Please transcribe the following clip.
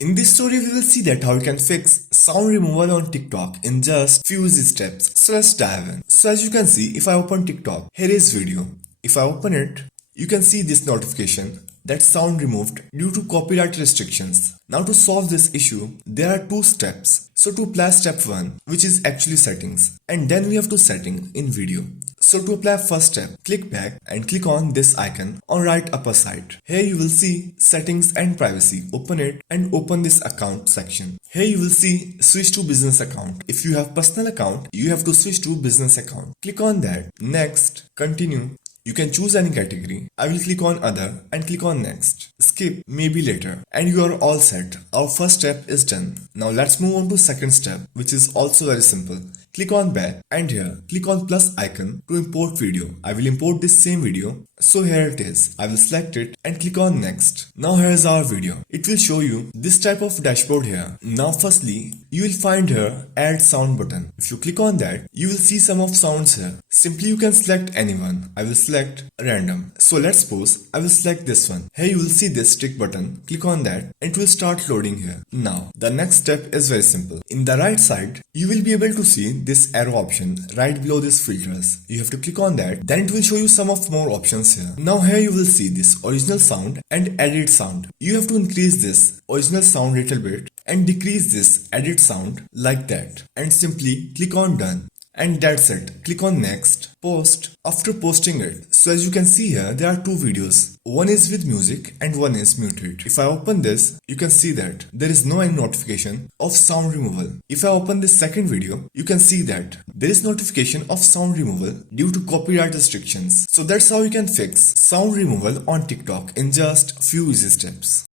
In this story, we will see that how you can fix sound removal on TikTok in just few easy steps. So let's dive in. So as you can see, if I open TikTok, here is video. If I open it, you can see this notification that sound removed due to copyright restrictions. Now to solve this issue, there are two steps. So to apply step 1, which is actually settings, and then we have to setting in video. So to apply first step, click back and click on this icon on right upper side. Here you will see settings and privacy. Open it and open this account section. Here you will see switch to business account. If you have personal account, you have to switch to business account. Click on that. Next, continue. You can choose any category. I will click on other and click on next. Skip, maybe later. And you are all set. Our first step is done. Now let's move on to second step, which is also very simple. Click on back and here click on plus icon to import video. I will import this same video. So here it is. I will select it and click on next. Now here is our video. It will show you this type of dashboard here. Now firstly, you will find here add sound button. If you click on that, you will see some of sounds here. Simply you can select anyone. I will select random. So let's suppose I will select this one. Here you will see this tick button. Click on that and it will start loading here. Now the next step is very simple. In the right side, you will be able to see this arrow option right below this filters. You have to click on that. Then it will show you some of more options here. Now here you will see this original sound and edit sound. You have to increase this original sound little bit and decrease this edit sound like that. And simply click on done. And that's it. Click on next, post. After posting it, so as you can see here, there are two videos. One is with music and one is muted. If I open this, you can see that there is no any notification of sound removal. If I open this second video, you can see that there is notification of sound removal due to copyright restrictions. So that's how you can fix sound removal on TikTok in just few easy steps.